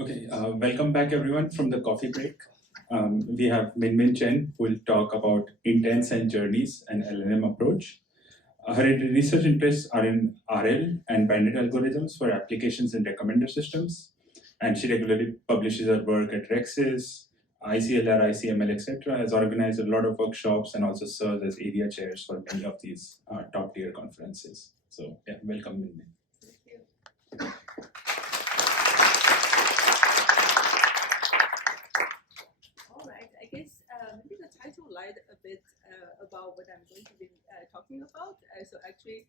Okay, welcome back everyone from the coffee break. We have Minmin Chen who will talk about intents and journeys and LLM approach. Her research interests are in RL and bandit algorithms for applications in recommender systems, and she regularly publishes her work at RecSys, ICLR, ICML, etc. Has organized a lot of workshops and also serves as area chairs for many of these top-tier conferences. So, yeah, welcome, Minmin. Maybe the title lied a bit about what I'm going to be talking about. So actually,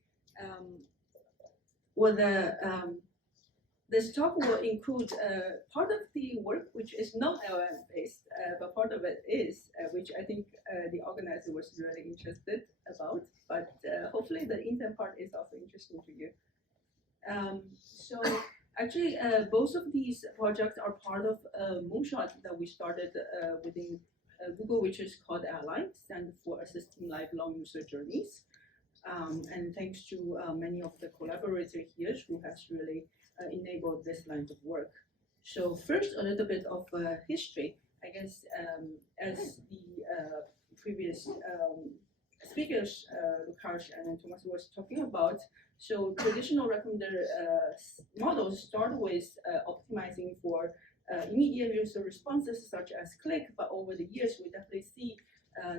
this talk will include part of the work which is not LLM based, but part of it is, which I think the organizer was really interested about. But hopefully the intent part is also interesting to you. So actually, both of these projects are part of a moonshot that we started within Google, which is called Ally, stand for Assisting Lifelong User Journeys. And thanks to many of the collaborators here who has really enabled this line of work. So first, a little bit of history. I guess as the previous speakers, Lukash and Thomas was talking about, so traditional recommender models start with optimizing for immediate user responses such as click, but over the years we definitely see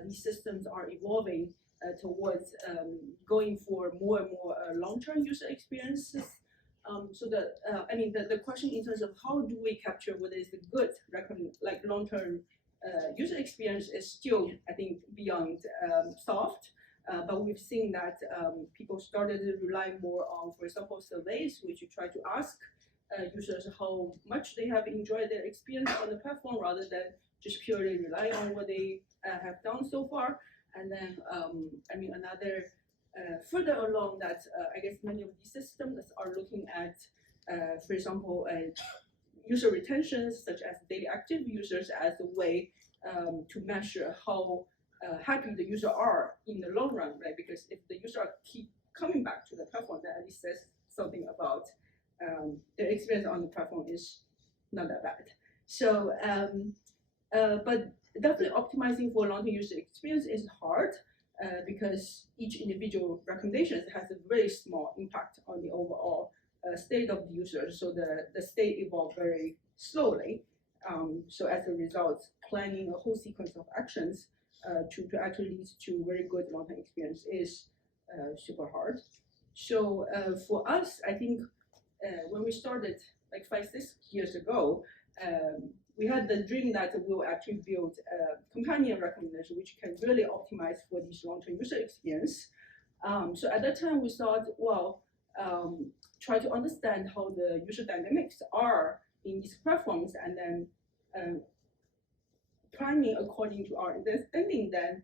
these systems are evolving towards going for more and more long-term user experiences. So the question in terms of how do we capture what is the good long-term user experience is still, I think, beyond soft. But we've seen that people started to rely more on, for example, surveys, which you try to ask users how much they have enjoyed their experience on the platform rather than just purely rely on what they have done so far. And then, another further along that, I guess many of these systems are looking at, for example, user retentions such as daily active users as a way to measure how happy the user are in the long run, right? Because if the user keep coming back to the platform, that at least says something about their experience on the platform is not that bad. So, but definitely optimizing for long-term user experience is hard because each individual recommendation has a very small impact on the overall state of the user. So the state evolves very slowly. So as a result, planning a whole sequence of actions to actually lead to very good long-term experience is super hard. So for us, I think when we started like 5-6 years ago, we had the dream that we'll actually build a companion recommendation which can really optimize for this long-term user experience. So at that time we thought, well, try to understand how the user dynamics are in these platforms and then planning according to our understanding, then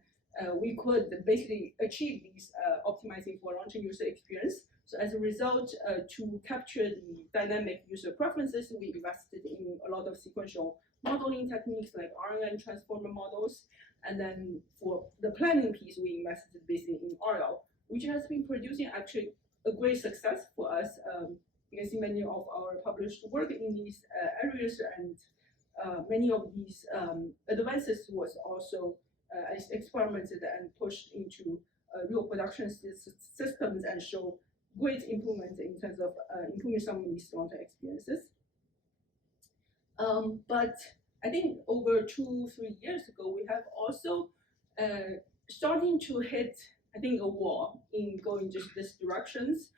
we could basically achieve these optimizing for long-term user experience. So as a result, to capture the dynamic user preferences, we invested in a lot of sequential modeling techniques like RNN transformer models. And then for the planning piece, we invested basically in RL, which has been producing actually a great success for us. You can see many of our published work in these areas, and many of these advances was also experimented and pushed into real production systems and show great improvement in terms of improving some of these long-term experiences. But I think over 2-3 years ago, we have also starting to hit, I think, a wall in going just these directions.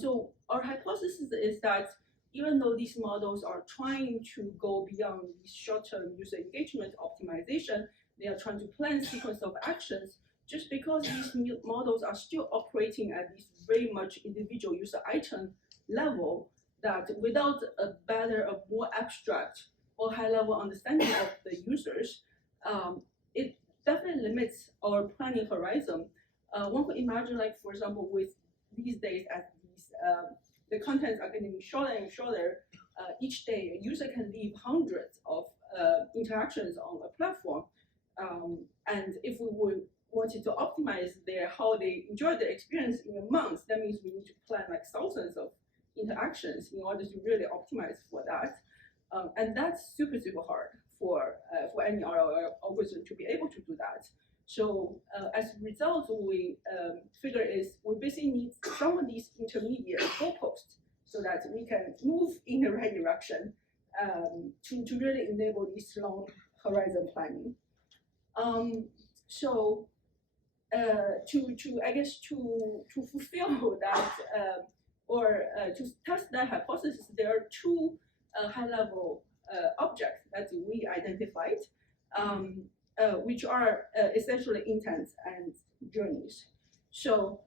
So our hypothesis is that even though these models are trying to go beyond these short-term user engagement optimization, they are trying to plan a sequence of actions. Just because these models are still operating at this very much individual user item level, that without a better, a more abstract or high-level understanding of the users, it definitely limits our planning horizon. One could imagine, like for example, with these days, as these the contents are getting shorter and shorter, each day a user can leave hundreds of interactions on a platform, and if we wanted to optimize how they enjoy their experience in a month, that means we need to plan like thousands of interactions in order to really optimize for that. And that's super hard for any RL algorithm to be able to do that. So as a result, we figure is we basically need some of these intermediate goalposts so that we can move in the right direction to really enable this long horizon planning. So to fulfill that or to test that hypothesis, there are two high-level objects that we identified, which are essentially intents and journeys. So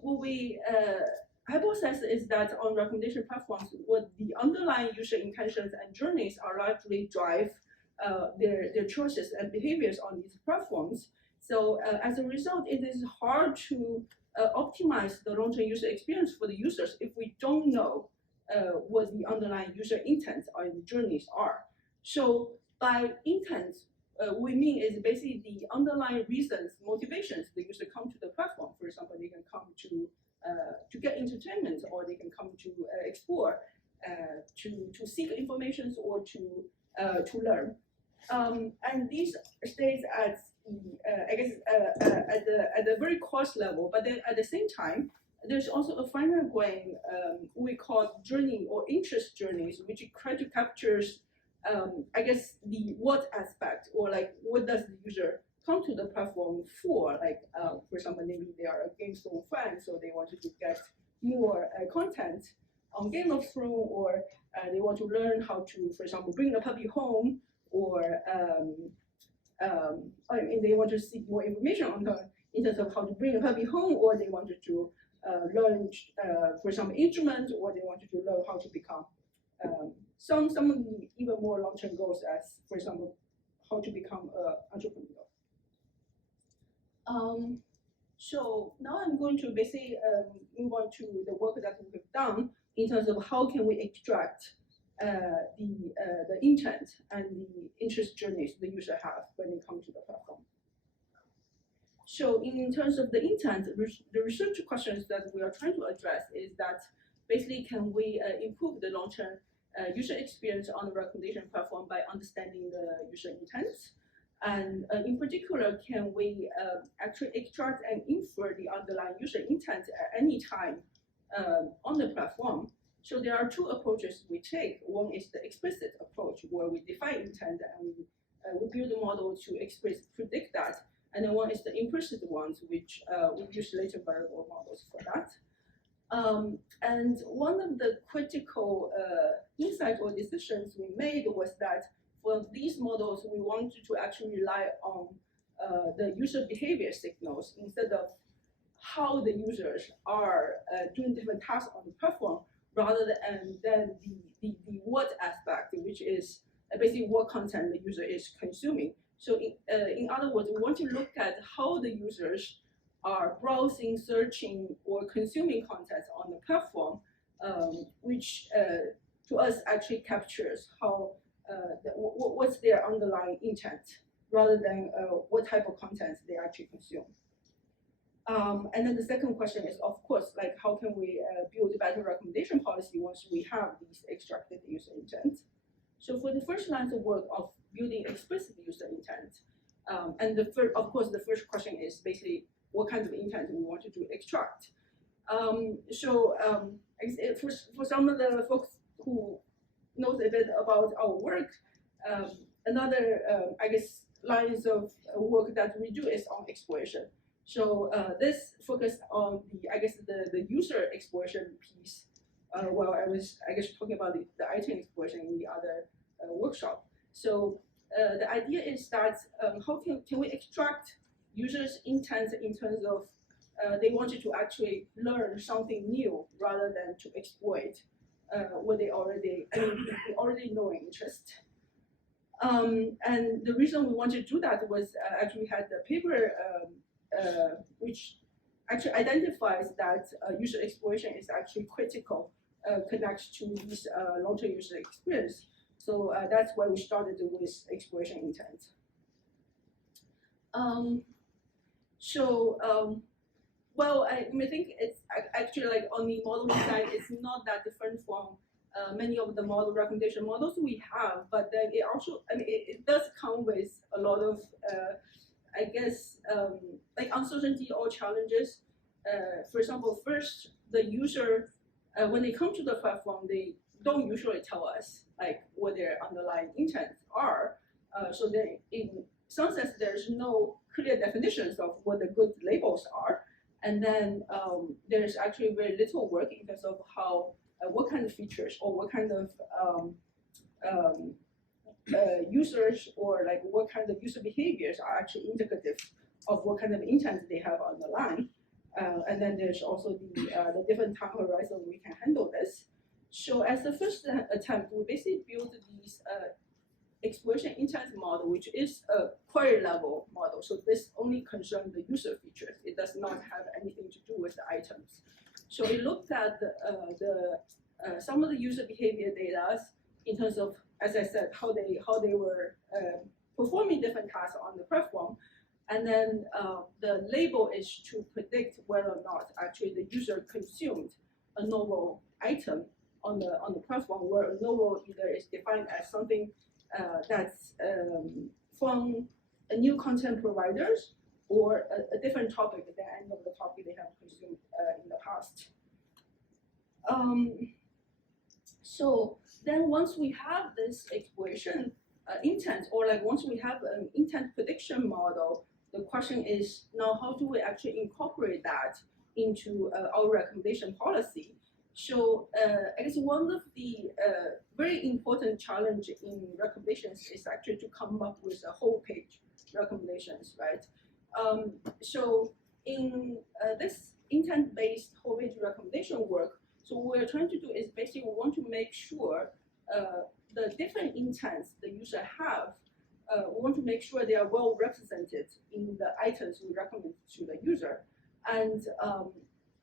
what we hypothesize is that on recommendation platforms, what the underlying user intentions and journeys are largely drive their choices and behaviors on these platforms. So as a result, it is hard to optimize the long-term user experience for the users if we don't know what the underlying user intents or the journeys are. So by intent, we mean is basically the underlying reasons, motivations the user come to the platform. For example, they can come to get entertainment, or they can come to explore, to seek information, or to learn. And these stays at at the very coarse level, but then at the same time, there's also a finer grain we call journey or interest journeys, which try to captures the what aspect, or like what does the user come to the platform for? Like for example, maybe they are a Game of Thrones fan, so they wanted to get more content on Game of Thrones, or they want to learn how to, for example, bring a puppy home, or they want to seek more information on in terms of how to bring a puppy home, or they wanted to learn, for example, instruments, or they wanted to learn how to become some of the even more long-term goals, as for example, how to become an entrepreneur. So now I'm going to basically move on to the work that we've done in terms of how can we extract the intent and the interest journeys the user have when they come to the platform. So in terms of the intent, the research questions that we are trying to address is that basically, can we improve the long-term user experience on the recommendation platform by understanding the user intents? And in particular, can we actually extract and infer the underlying user intent at any time on the platform? So there are two approaches we take. One is the explicit approach, where we define intent and we build a model to predict that. And then one is the implicit ones, which we use later variable models for that. And one of the critical insights or decisions we made was that for these models, we wanted to actually rely on the user behavior signals instead of how the users are doing different tasks on the platform, rather than the what aspect, which is basically what content the user is consuming. So in other words, we want to look at how the users are browsing, searching, or consuming content on the platform, which to us actually captures how what's their underlying intent, rather than what type of content they actually consume. And then the second question is, of course, like how can we build a better recommendation policy once we have these extracted user intent? So for the first line of work of building explicit user intent, and of course the first question is basically what kind of intent we wanted to extract. For some of the folks who knows a bit about our work, another lines of work that we do is on exploration. So this focused on the user exploration piece, while I was talking about the item exploration in the other workshop. So the idea is that how can we extract users' intent in terms of they wanted to actually learn something new rather than to exploit what they already know and interest. And the reason we wanted to do that was actually we had the paper which actually identifies that user exploration is actually critical, connects to this long-term user experience. So that's why we started with exploration intent. Well, I think it's actually like on the modeling side, it's not that different from many of the model recommendation models we have, but then it also, I mean, it does come with a lot of, I guess, like uncertainty or challenges. For example, first, the user, when they come to the platform, they don't usually tell us like what their underlying intents are. So then in some sense, there's no clear definitions of what the good labels are. And then there's actually very little work in terms of how, what kind of features or what kind of users or like what kind of user behaviors are actually indicative of what kind of intent they have on the line. And then there's also the different time horizon we can handle this. So as the first attempt, we basically built these exploration intent model, which is a query level model. So this only concerns the user features. It does not have anything to do with the items. So it looked at some of the user behavior data in terms of, as I said, how they were performing different tasks on the platform. And then the label is to predict whether or not actually the user consumed a novel item on the platform, where a novel either is defined as something that's from a new content providers or a different topic than any of the topic they have consumed in the past. So then once we have this exploration intent, or like once we have an intent prediction model, the question is now how do we actually incorporate that into our recommendation policy? So I guess one of the very important challenge in recommendations is actually to come up with a whole page recommendations, right? So in this intent-based whole page recommendation work, so what we're trying to do is basically we want to make sure the different intents the user have, we want to make sure they are well represented in the items we recommend to the user. And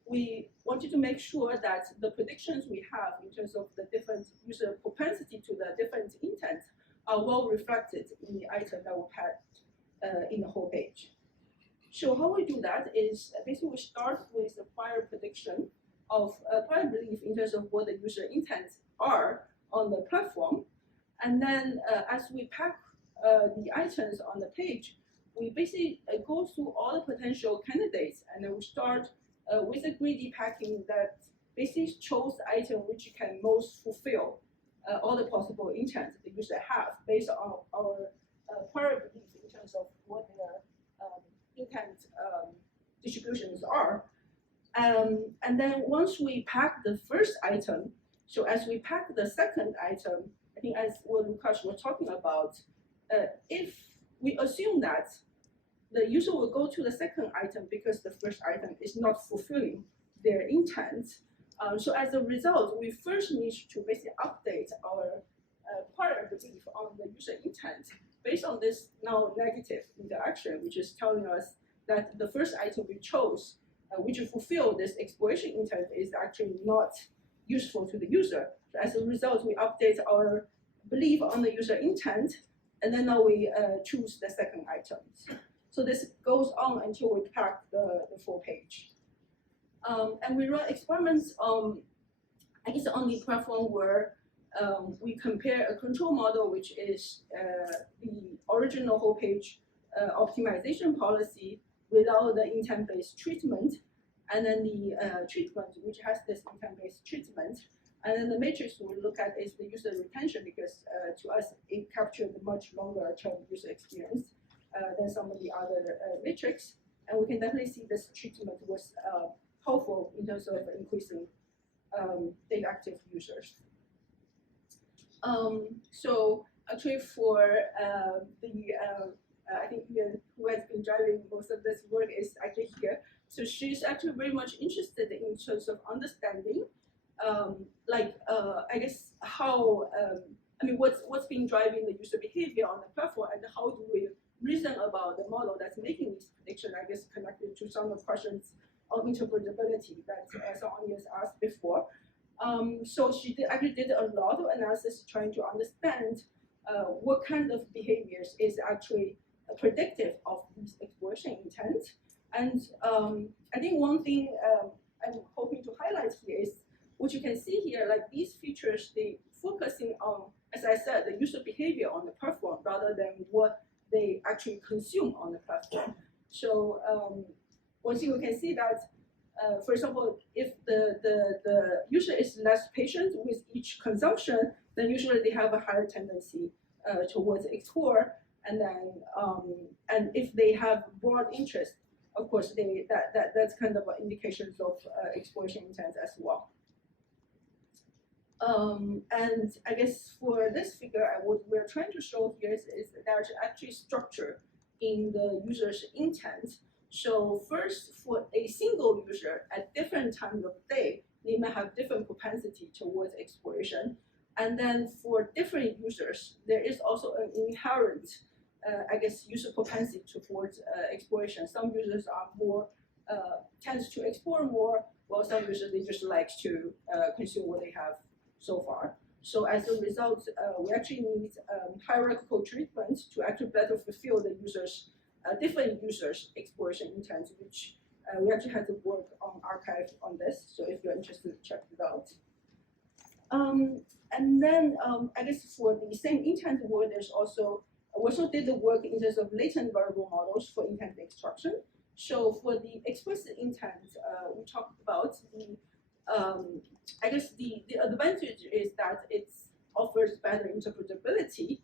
we wanted to make sure that the predictions we have in terms of the different user propensity to the different intents are well reflected in the item that we had in the whole page. So how we do that is basically we start with the prior prediction of prior belief in terms of what the user intents are on the platform. And then as we pack the items on the page, we basically go through all the potential candidates, and then we start with a greedy packing that basically chose the item which can most fulfill all the possible intents the user have based on our prior belief in terms of what their intent distributions are. And then once we pack the first item, so as we pack the second item, I think as what Lukasz was talking about, if we assume that the user will go to the second item because the first item is not fulfilling their intent. So as a result, we first need to basically update our prior belief on the user intent based on this now negative interaction, which is telling us that the first item we chose, which will fulfill this exploration intent, is actually not useful to the user. So as a result, we update our belief on the user intent, and then now we choose the second item. So this goes on until we pack the full page. And we run experiments I guess on the platform where we compare a control model, which is the original whole page optimization policy without the intent-based treatment, and then the treatment, which has this intent-based treatment. And then the matrix we look at is the user retention, because to us, it captured a much longer term user experience than some of the other metrics. And we can definitely see this treatment was helpful in terms of increasing data active users. So actually for I think Ian, who has been driving most of this work, is actually here. So she's actually very much interested in terms of understanding, I guess how, I mean, what's been driving the user behavior on the platform, and how do we reason about the model that's making this prediction, I guess connected to some of the questions on interpretability that someone has asked before. So she actually did a lot of analysis trying to understand what kind of behaviors is actually predictive of these exploration intent. And I think one thing I'm hoping to highlight here is what you can see here, like these features, they focusing on, as I said, the user behavior on the platform rather than what they actually consume on the platform. So one thing we can see that, for example, if the user is less patient with each consumption, then usually they have a higher tendency towards explore. And then, and if they have broad interest, of course, that's kind of indications of exploration intent as well. And I guess for this figure, what we're trying to show here is that there's actually structure in the user's intent. So first, for a single user at different times of day, they may have different propensity towards exploration. And then for different users, there is also an inherent, I guess, user propensity towards exploration. Some users are more, tends to explore more, while some users, they just like to consume what they have so far. So as a result, we actually need hierarchical treatment to actually better fulfill the users, different users' exploration intent, which we actually had to work on archive on this. So if you're interested, check it out. And then I guess for the same intent work, there's also, we also did the work in terms of latent variable models for intent extraction. So for the explicit intent, we talked about the, I guess the advantage is that it offers better interpretability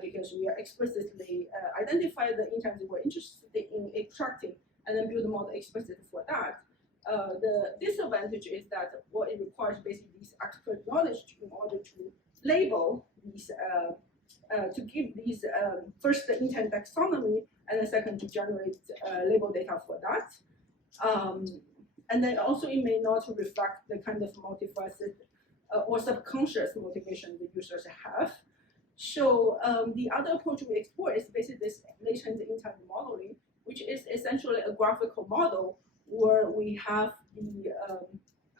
because we are explicitly identify the intent we're interested in extracting and then build a model explicitly for that. The disadvantage is that what it requires basically these expert knowledge in order to label these, to give these first the intent taxonomy and then second to generate label data for that. And then also it may not reflect the kind of multifaceted or subconscious motivation the users have. So the other approach we explore is basically this latent intent modeling, which is essentially a graphical model where we have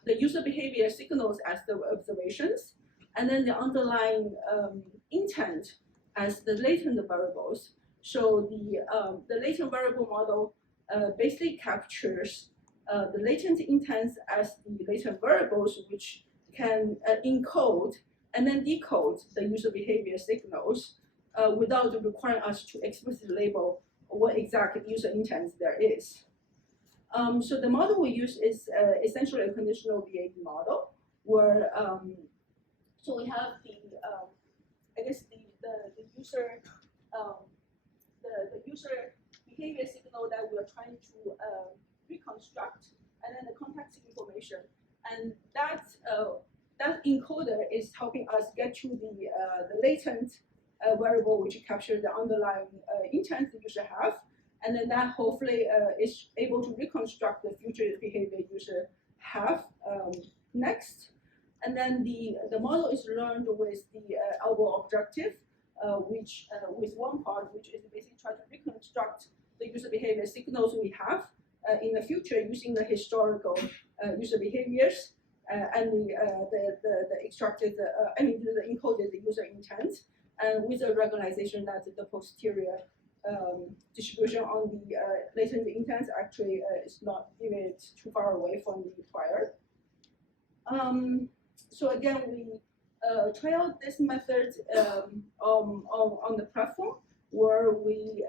the user behavior signals as the observations, and then the underlying intent as the latent variables. So the latent variable model basically captures the latent intents as the latent variables, which can encode and then decode the user behavior signals without requiring us to explicitly label what exact user intent there is. So the model we use is essentially a conditional VAB model, where so we have the I guess the user the user behavior signal that we are trying to reconstruct, and then the context information, and that that encoder is helping us get to the latent variable which captures the underlying intent the user have. And then that hopefully is able to reconstruct the future behavior user have next. And then the model is learned with the elbow objective, which with one part, which is basically try to reconstruct the user behavior signals we have in the future using the historical user behaviors and the extracted, I mean the encoded user intent, and with a recognition that the posterior distribution on the latent intents actually is not even too far away from the prior. So again, we try out this method on the platform, where we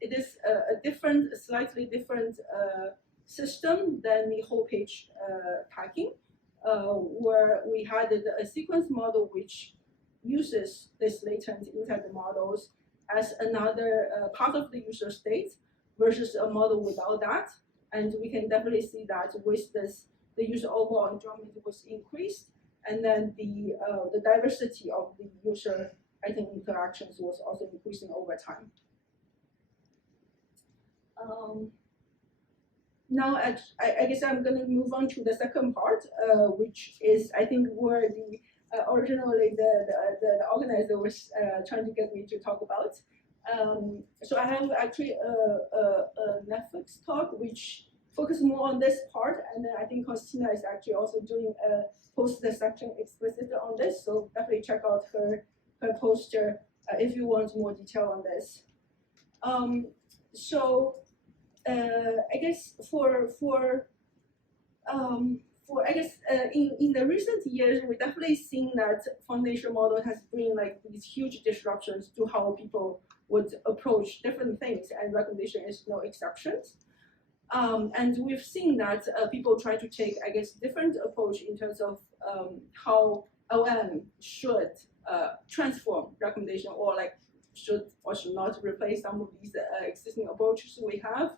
it is a different, slightly different system than the whole page tagging, where we had a sequence model which uses this latent intent models as another part of the user state versus a model without that. And we can definitely see that with this, the user overall enjoyment was increased, and then the diversity of the user, I think, interactions was also increasing over time. Now, I guess I'm going to move on to the second part, which is, I think, where the originally the organizer was trying to get me to talk about. So I have actually a Netflix talk which focuses more on this part, and then I think Christina is actually also doing a poster section explicitly on this. So definitely check out her poster if you want more detail on this. So I guess for I guess in the recent years, we definitely seen that foundation model has been like these huge disruptions to how people would approach different things, and recommendation is no exceptions. And we've seen that people try to take, I guess, different approach in terms of how LM should transform recommendation, or like should or should not replace some of these existing approaches we have.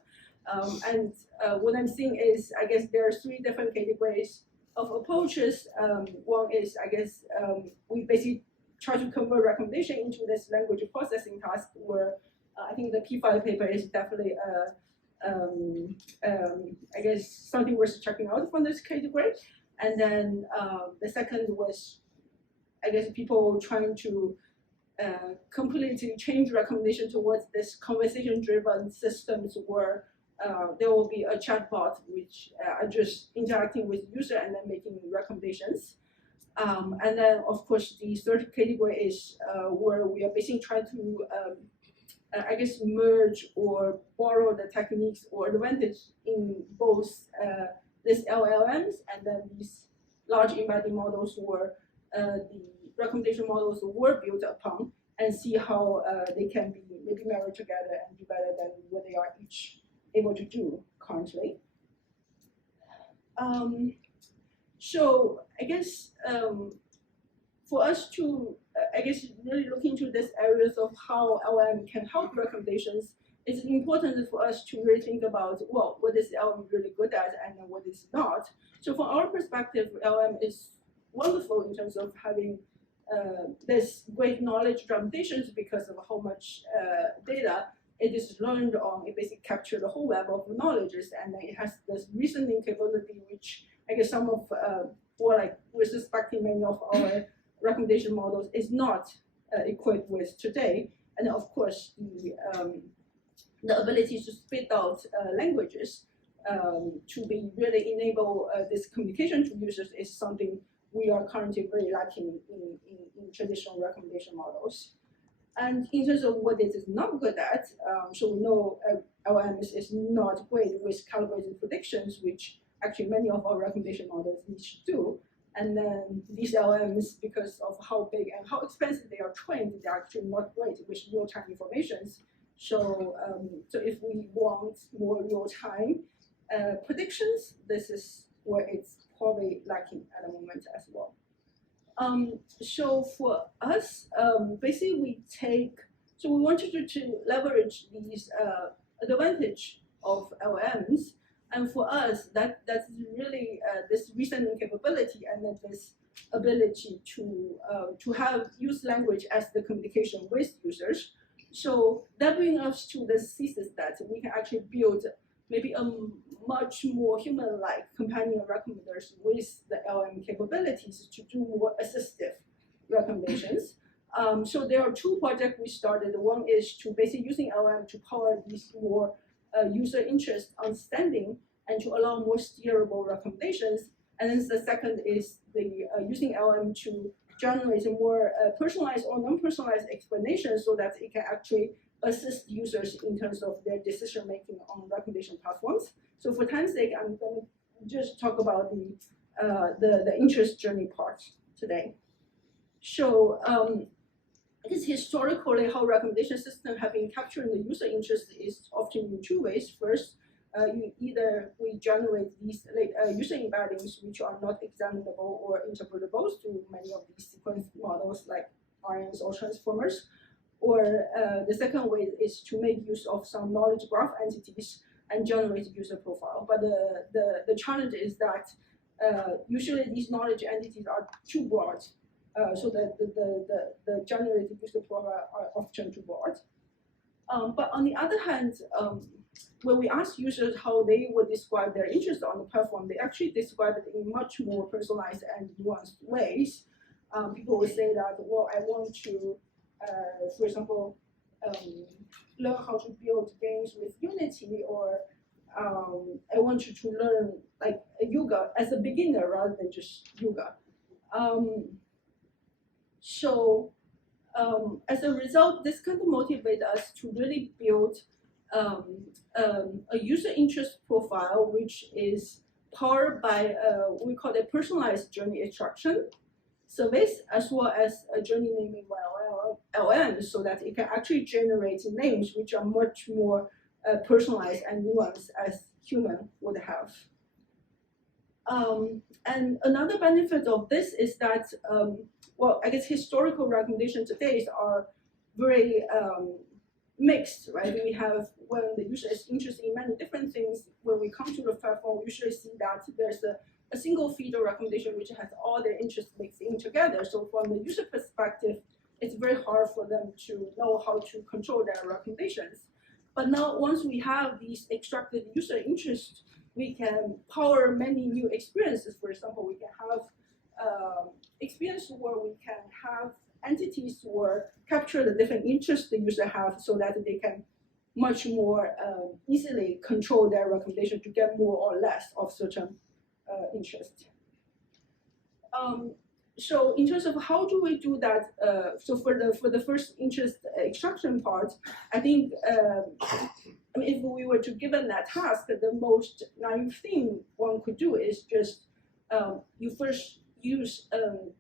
And what I'm seeing is, I guess there are three different categories of approaches. One is, I guess, we basically try to convert recommendation into this language processing task, where I think the P5 paper is definitely I guess something worth checking out from this category. And then the second was, I guess, people trying to completely change recommendation towards this conversation-driven systems where there will be a chatbot which are just interacting with user and then making recommendations. And then, of course, the third category is where we are basically trying to, I guess, merge or borrow the techniques or advantage in both these LLMs and then these large embedding models where the recommendation models were built upon, and see how they can be maybe married together and do better than what they are each able to do currently. So I guess for us to, I guess, really look into these areas of how LM can help recommendations, it's important for us to really think about, well, what is LM really good at and what is not. So from our perspective, LM is wonderful in terms of having this great knowledge recommendations because of how much data it is learned on. It basically captures the whole web of knowledges, and then it has this reasoning capability, which I guess some of, or like with respecting many of our recommendation models is not equipped with today. And then of course the ability to spit out languages to be really enable this communication to users is something we are currently very lacking in traditional recommendation models. And in terms of what it is not good at, so we know LLMs is not great with calibrated predictions, which actually many of our recommendation models need to do. And then these LLMs, because of how big and how expensive they are trained, they're actually not great with real-time informations. So, so if we want more real-time predictions, this is where it's probably lacking at the moment as well. So for us, basically so we wanted to leverage these advantage of LMs, and for us, that's really this reasoning capability and then this ability to have use language as the communication with users. So that brings us to the thesis that we can actually build maybe a much more human-like companion recommenders with the LM capabilities to do more assistive recommendations. So there are two projects we started. One is to basically using LM to power these more user interest understanding and to allow more steerable recommendations. And then the second is the using LM to generate more personalized or non-personalized explanations so that it can actually assist users in terms of their decision making on recommendation platforms. So for time's sake, I'm going to just talk about the interest journey part today. So I guess historically, how recommendation systems have been capturing the user interest is often in two ways. First, we generate these user embeddings which are not examinable or interpretable to many of these sequence models like RNNs or transformers. Or the second way is to make use of some knowledge graph entities and generate user profile. But the challenge is that usually these knowledge entities are too broad, so that the generated user profile are often too broad. But on the other hand, when we ask users how they would describe their interest on the platform, they actually describe it in much more personalized and nuanced ways. People will say that, well, I want to, for example, learn how to build games with Unity, or I want you to learn like yoga as a beginner rather than just yoga. So as a result, this kind of motivates us to really build a user interest profile which is powered by we call it personalized journey extraction service, as well as a journey naming by LLM, so that it can actually generate names which are much more personalized and nuanced as human would have. And another benefit of this is that, well, I guess historical recommendations today are very mixed, right? We have, when the user is interested in many different things, when we come to the platform, we usually see that there's a single feeder recommendation which has all their interests mixed in together. So from the user perspective, it's very hard for them to know how to control their recommendations. But now, once we have these extracted user interests, we can power many new experiences. For example, we can have experience where we can have entities or capture the different interests the user have, so that they can much more easily control their recommendation to get more or less of certain interest. So in terms of how do we do that, so for the first interest extraction part, I think I mean, if we were to given that task, the most naive thing one could do is just you first use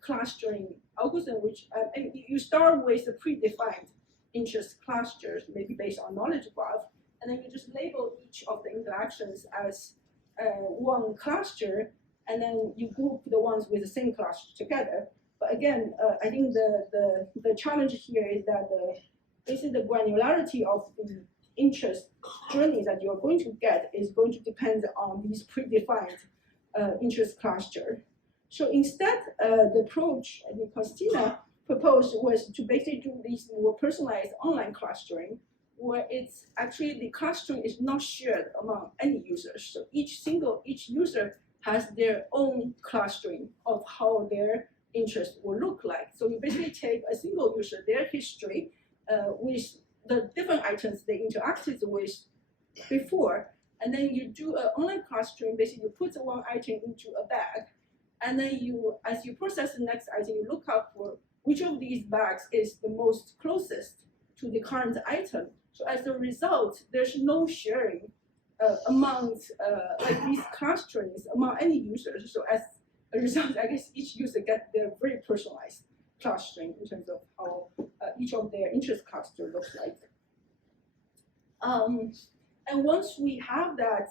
clustering algorithm, which and you start with a predefined interest clusters, maybe based on knowledge graph, and then you just label each of the interactions as one cluster, and then you group the ones with the same cluster together. But again, I think the challenge here is that basically the granularity of the interest journey that you're going to get is going to depend on these predefined interest cluster. So instead, the approach I think Christina proposed was to basically do this more personalized online clustering, where it's actually the clustering is not shared among any users. So each user has their own clustering of how their interest will look like. So you basically take a single user, their history, with the different items they interacted with before, and then you do an online clustering. Basically, you put one item into a bag, and then as you process the next item, you look up for which of these bags is the most closest to the current item. So as a result, there's no sharing amongst like these clusterings among any users. So as a result, I guess each user gets their very personalized clustering in terms of how each of their interest cluster looks like. And once we have that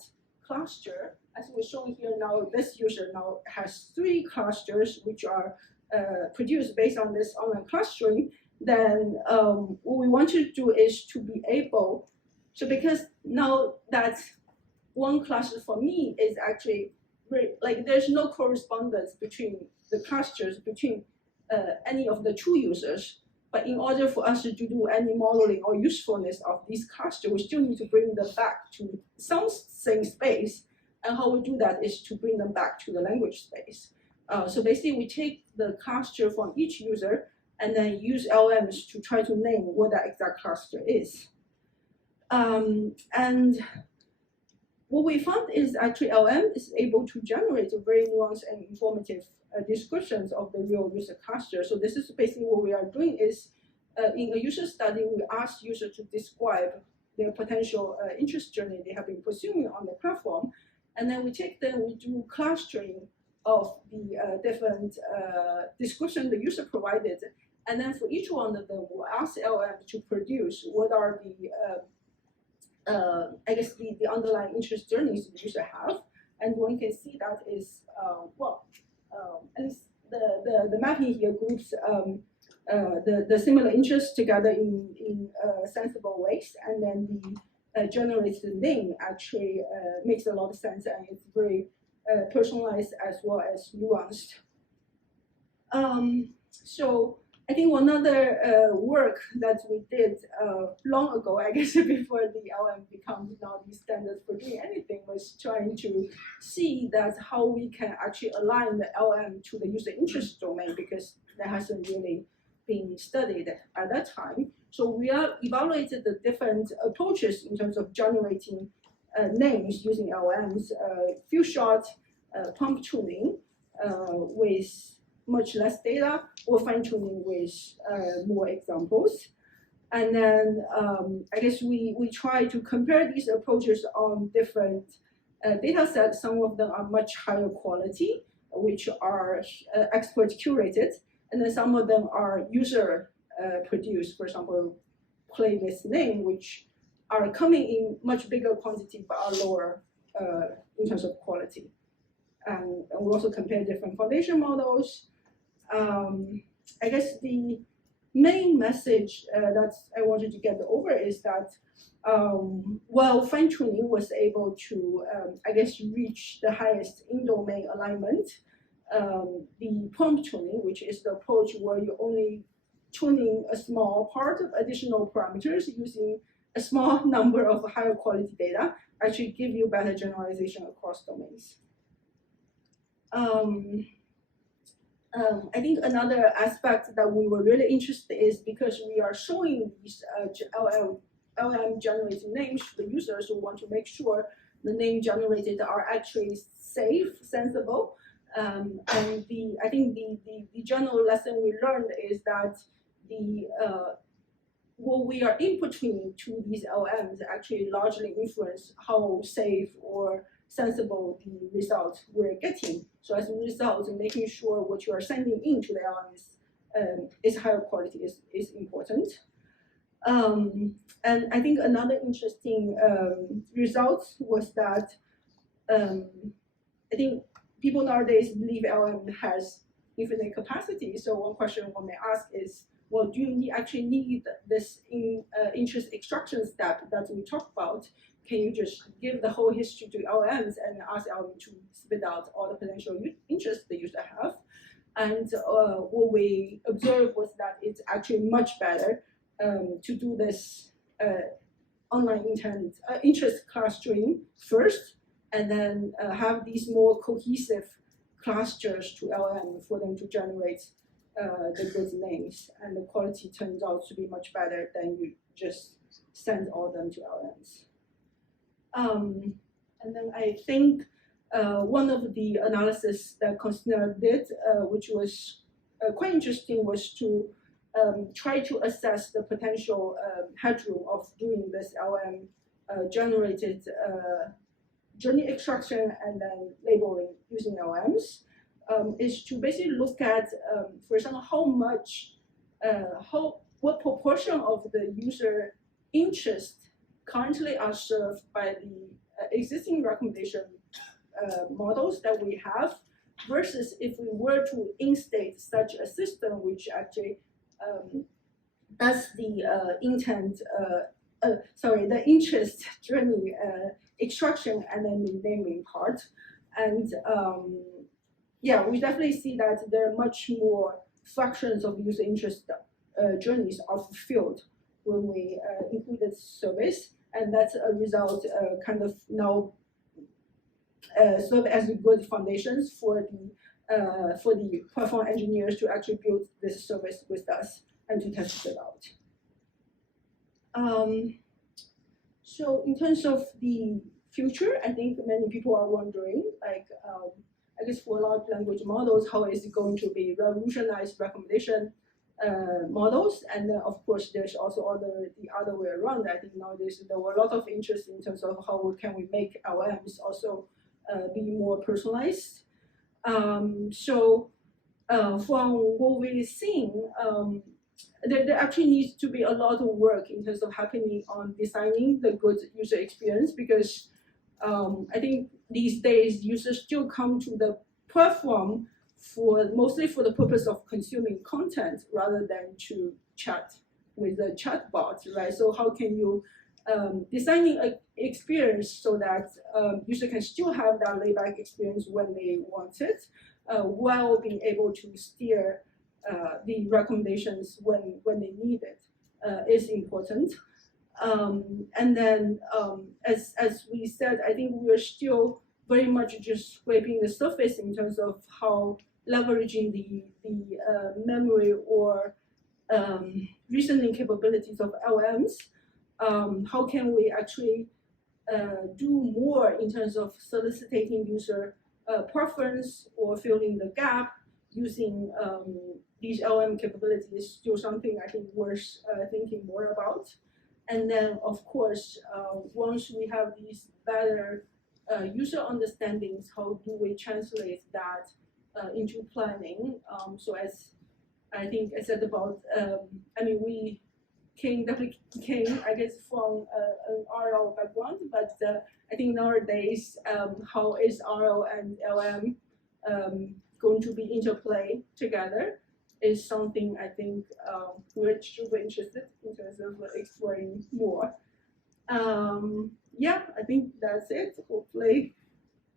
cluster, as we're showing here now, this user now has 3 clusters which are produced based on this online clustering. Then what we want to do is to be able, so because now that one cluster for me is actually like there's no correspondence between the clusters between any of the 2 users. But in order for us to do any modeling or usefulness of these clusters, we still need to bring them back to some same space. And how we do that is to bring them back to the language space. So basically, we take the cluster from each user and then use LLMs to try to name what that exact cluster is. And what we found is actually LLM is able to generate a very nuanced and informative descriptions of the real user cluster. So this is basically what we are doing is in a user study, we ask users to describe their potential interest journey they have been pursuing on the platform. And then we take them, we do clustering of the different description the user provided. And then for each one of them, we'll ask LLM to produce what are the, I guess, the underlying interest journeys the user have. And one can see that is, at least the mapping here groups the similar interests together in sensible ways, and then the generated name actually makes a lot of sense, and it's very personalized as well as nuanced. So I think one other work that we did long ago, I guess before the LM becomes now the standard for doing anything, was trying to see that how we can actually align the LM to the user interest domain, because that hasn't really been studied at that time. So we have evaluated the different approaches in terms of generating names using LMs, few shot, pump tuning with much less data, or fine-tuning with more examples. And then I guess we try to compare these approaches on different data sets. Some of them are much higher quality, which are expert curated, and then some of them are user produced. For example, playlist name, which are coming in much bigger quantity but are lower in terms of quality. And we also compare different foundation models. I guess the main message that I wanted to get over is that while fine-tuning was able to, I guess, reach the highest in-domain alignment, the prompt tuning, which is the approach where you're only tuning a small part of additional parameters using a small number of higher quality data, actually give you better generalization across domains. I think another aspect that we were really interested in is because we are showing these LLM generated names to the users who want to make sure the name generated are actually safe, sensible. And I think the general lesson we learned is that what we are inputting to these LLMs actually largely influence how safe or sensible the result we're getting. So as a result, making sure what you are sending into the LLM is higher quality is important. And I think another interesting result was that I think people nowadays believe LLM has infinite capacity. So one question one may ask is, well, do you actually need this interest extraction step that we talked about? Can you just give the whole history to LLMs and ask LLM to spit out all the potential interests the user have? And what we observed was that it's actually much better to do this online intent interest clustering first, and then have these more cohesive clusters to LLM for them to generate the good names, and the quality turns out to be much better than you just send all them to LLMs. And then I think one of the analysis that Constantine did, which was quite interesting, was to try to assess the potential headroom of doing this LLM generated journey extraction and then labeling using LLMs. Is to basically look at, for example, what proportion of the user interest currently are served by the existing recommendation models that we have, versus if we were to instate such a system which actually does the the interest journey extraction and then the naming part. And yeah, we definitely see that there are much more fractions of user interest journeys are fulfilled when we include this service, and that's a result kind of now serve as good foundations for the platform engineers to actually build this service with us and to test it out. So in terms of the future, I think many people are wondering, like, I guess for large language models, how is it going to be revolutionized recommendation models? And then of course, there's also the other way around. I think nowadays there were a lot of interest in terms of how can we make LLMs also be more personalized. So from what we've seen, there actually needs to be a lot of work in terms of happening on designing the good user experience, because I think these days users still come to the platform mostly for the purpose of consuming content rather than to chat with the chatbot, right? So how can you designing an experience so that user can still have that laid-back experience when they want it, while being able to steer the recommendations when they need it is important. And then, as we said, I think we're still very much just scraping the surface in terms of how leveraging the memory or reasoning capabilities of LLMs. How can we actually do more in terms of soliciting user preference or filling the gap using these LLM capabilities is still something I think worth thinking more about. And then, of course, once we have these better user understandings, how do we translate that into planning? So as I think I said about, I mean, we definitely came, I guess, from an RL background, but I think nowadays, how is RL and LM going to be interplay together is something I think we're super interested in terms of exploring more. Yeah, I think that's it. Hopefully,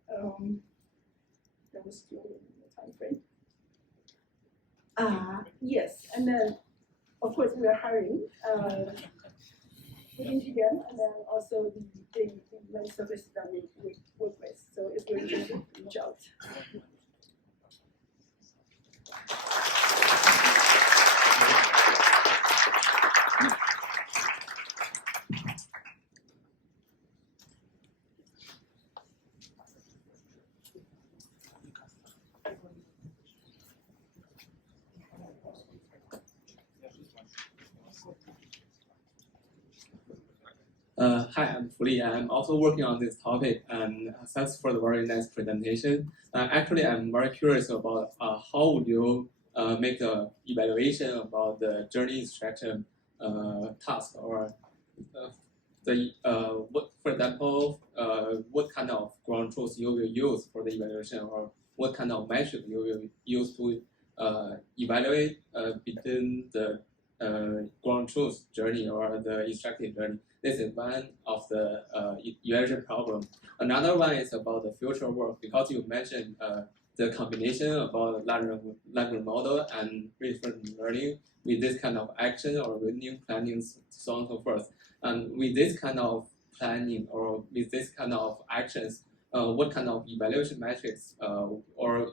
that was still in the time frame. Yes, and then of course we are hiring within GM, and then also the main service that we work with. So if you're interested, reach out. Hi, I'm Fuli. I'm also working on this topic, and thanks for the very nice presentation. Actually, I'm very curious about how would you make the evaluation about the journey instruction task, or what, for example, what kind of ground truth you will use for the evaluation, or what kind of metric you will use to evaluate between the ground truth journey or the instructed journey. This is one of the evaluation problem. Another one is about the future work, because you mentioned the combination about language model and reinforcement learning with this kind of action or revenue planning, so on and so forth. And with this kind of planning or with this kind of actions, what kind of evaluation metrics or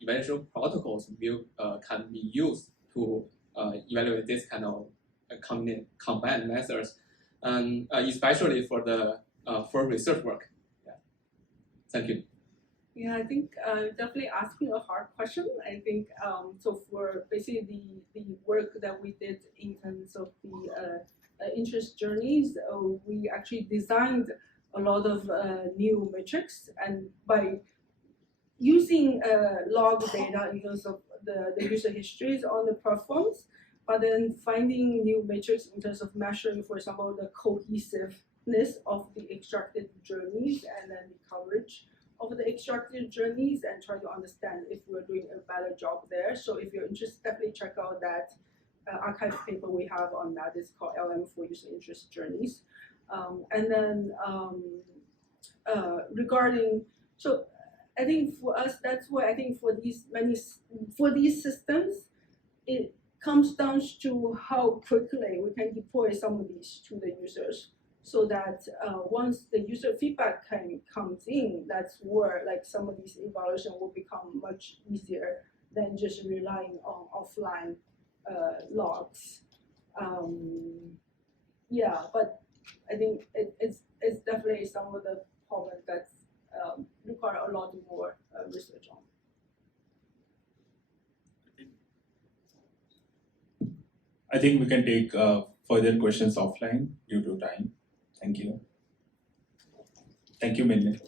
evaluation protocols will can be used to evaluate this kind of combined methods, and especially for the for research work. Yeah. Thank you. Yeah, I think definitely asking a hard question. I think so for basically the work that we did in terms of the interest journeys, we actually designed a lot of new metrics, and by using log data in terms of the user histories on the platforms, but then finding new metrics in terms of measuring, for example, the cohesiveness of the extracted journeys and then the coverage of the extracted journeys, and try to understand if we're doing a better job there. So if you're interested, definitely check out that archive paper we have on that. It's called LM for User Interest Journeys. And then regarding, so I think for us, that's why I think for these systems, it comes down to how quickly we can deploy some of these to the users, so that once the user feedback comes in, that's where like some of these evaluation will become much easier than just relying on offline logs. Yeah, but I think it's definitely some of the problems that require a lot more research on. I think we can take further questions offline due to time. Thank you. Thank you, Minmin.